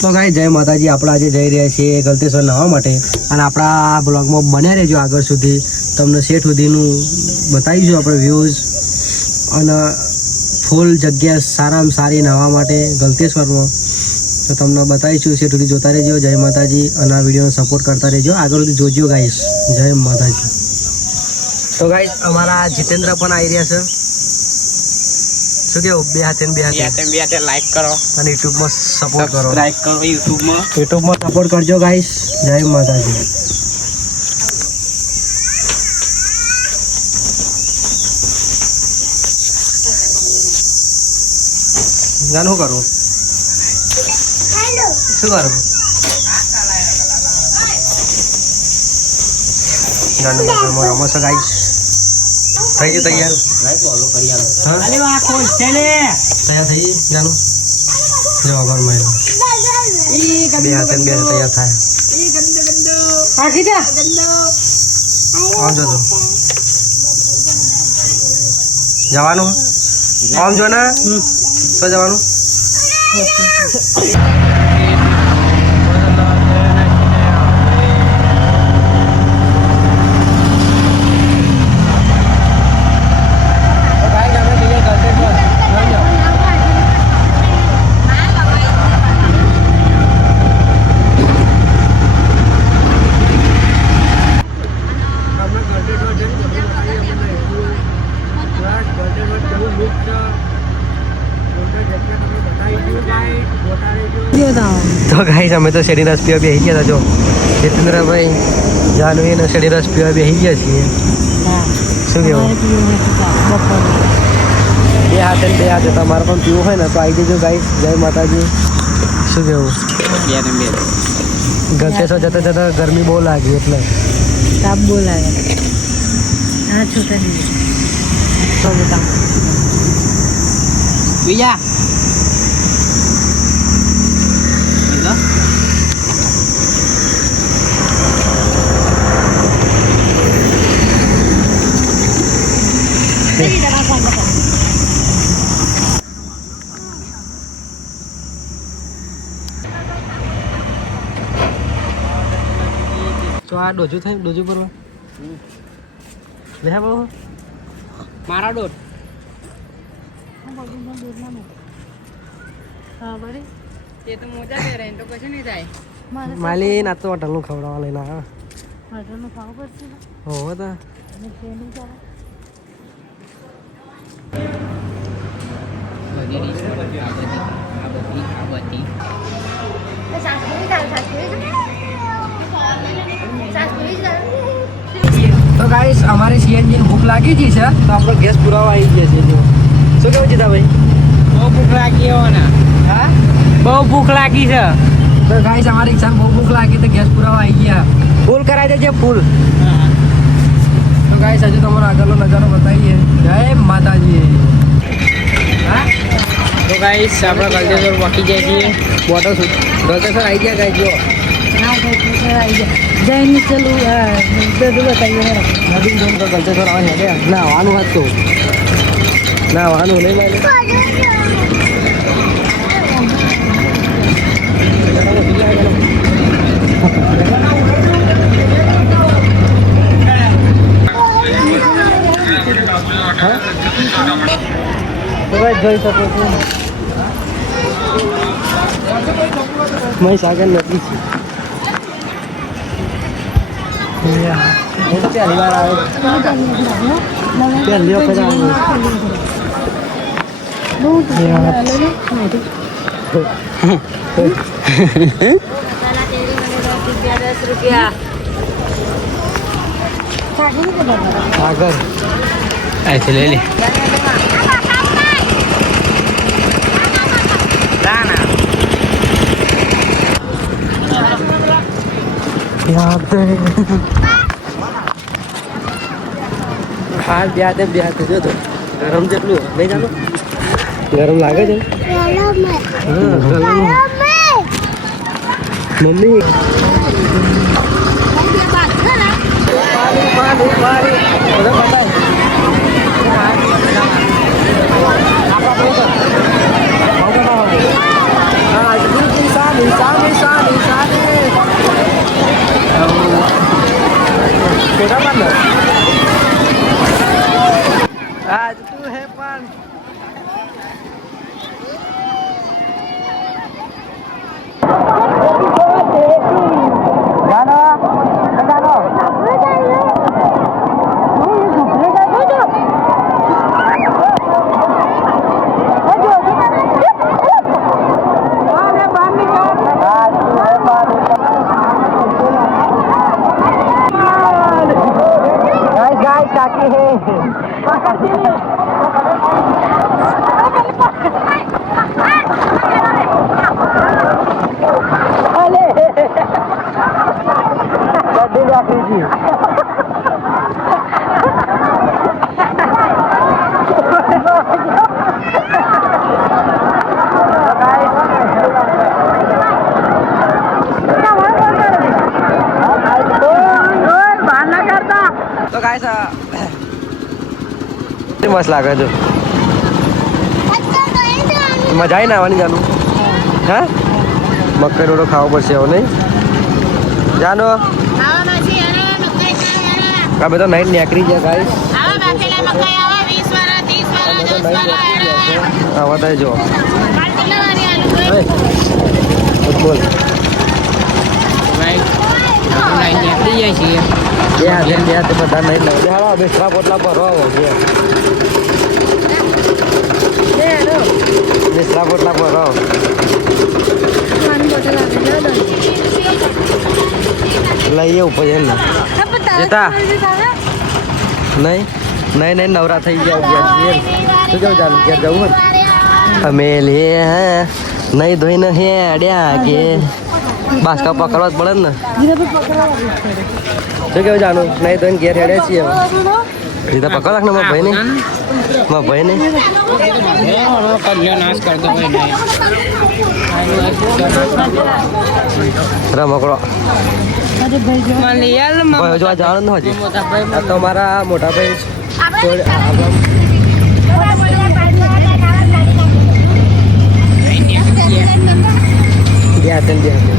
તો ગાઈસ જય માતાજી. આપણે આજે જઈ રહ્યા છીએ ગલતેશ્વર નહાવા માટે અને આપણા બ્લોગમાં બન્યા રહેજો આગળ સુધી. તમને શેઠ સુધીનું બતાવીશું આપણે વ્યૂઝ અને ફૂલ જગ્યા સારામાં સારી નહાવા માટે ગલતેશ્વરમાં. તો તમને બતાવીશું, શેઠ સુધી જોતા રહેજો. જય માતાજી અને આ વિડીયોનો સપોર્ટ કરતા રહેજો. આગળ સુધી જોજો ગાઈસ. જય માતાજી. તો ગાઈસ અમારા જીતેન્દ્ર પણ આવી રહ્યા છે. શું કેવું? બે હાથે લાઈક કરો અને યુટ્યુબમાં સપોર્ટ કરો. લાઈક કરો યુટ્યુબમાં સપોર્ટ કરજો ગાઈસ. જય માતાજી. જાન શું કરું? શું કરું? જાન રમો છો ગાઈસ. થઈ ગયું તૈયાર? તૈયાર થઈ જાનું જો અગર મહિલા બે હાથે તૈયાર થાય. આવજો તો જવાનું આમ જો ને તો જવાનું. તો ગાઈસ અમે તો શેરડી રસ પીવા બેસી ગયા હતા. જો જીતેન્દ્રભાઈ જાનવી અને શેરડી રસ પીવા બેસી ગયા છીએ. શું કેવું? બે હાથે તમારે પણ પીવું હોય ને તો આવી જજો ગાઈસ. જય માતાજી. શું કેવું? ગલતેશ્વર જતા જતા ગરમી બહુ લાગી એટલે તાપ બહુ લાગે. હા છૂટા તો બતા બીજા તો આ ડોજું થાય ડોજું પર લે બાબુ મારા દોઢ તે તો મોજા પહેરે તો કશું નહીં થાય. માલી ના તો હોટલનું ખવડાવવા લઈને હા હોટલનું ખાવું પડશે હો તો અને ટ્રેનિંગ ચાલે. તો ગાઈસ અમારે સીએનજી ભૂખ લાગી ગઈ છે તો આપણો ગેસ પુરાવા આવી ગયા છે. જો શું કેવું જીતાભાઈ? બહુ ભૂખ લાગી હો ને. હા બહુ ભૂખ લાગી છે. તો ગાઈસ અમારી ઈચ્છા બહુ ભૂખ લાગી તો ગેસ પુરાવા આવી ગયા. ફૂલ કરાવી દેજે ફૂલ. તો ગાઈસ હજુ તમારો આગળનો નજારો બતાવીએ. જય માતાજી. હા તો ગાઈસ આપણે ગલતેશ્વર પહોંચી જાય છીએ. વોટર શૂટ ગલતેશ્વર આવી ગયા ગાઈસ. જો ના આવી જાય જઈને ચલું બધું બતાવીએ. નદી જોઈને તો ગલતેશ્વર આવે છે. ના આવવાનું વાત તો ના આવવાનું નહીં મારે. જોઈ શકો છો મહીસાગર નદી છે. પહેલી વાર આવે પહેલી વખત આવે. આગળ અહીંથી લઈ લે. હા બે હાથે જો તો ગરમ જેટલું નહીં ચાલો. ગરમ લાગે છે. મમ્મી હા મોટા પાન આજ તું હે પાન તો ગાઈસ મસ્ત લાગે છે મજા આવી ને આવવાની જાનું હા મકઈ રોડો ખાવો પડશે હવે નહીં જાનો આ બધા નાઈટ નીકળી ગયા ગાઈસ આવા થાય જો બોલ બે હાથે બધા નહીં લાવે હાલો બેસરા પોટલા પર આવો બેસરા પોટલા પર આવો લઈએ ઉપર જઈને જતા નહીં નવરા થઈ ગયા શું કેવું ચાલુ ક્યાં જવું અમે લે નહીં ધોઈને હે અડ્યા કે બાસકા પકડવા જ પડે ને શું કેવું જાણું નહીં ધોઈને ઘેર હેડ્યા છીએ રીતા પકડ રાખ ને મારા ભાઈ ને રમકડો જો જાણું ન હજી તો મારા મોટા ભાઈ બે હાથે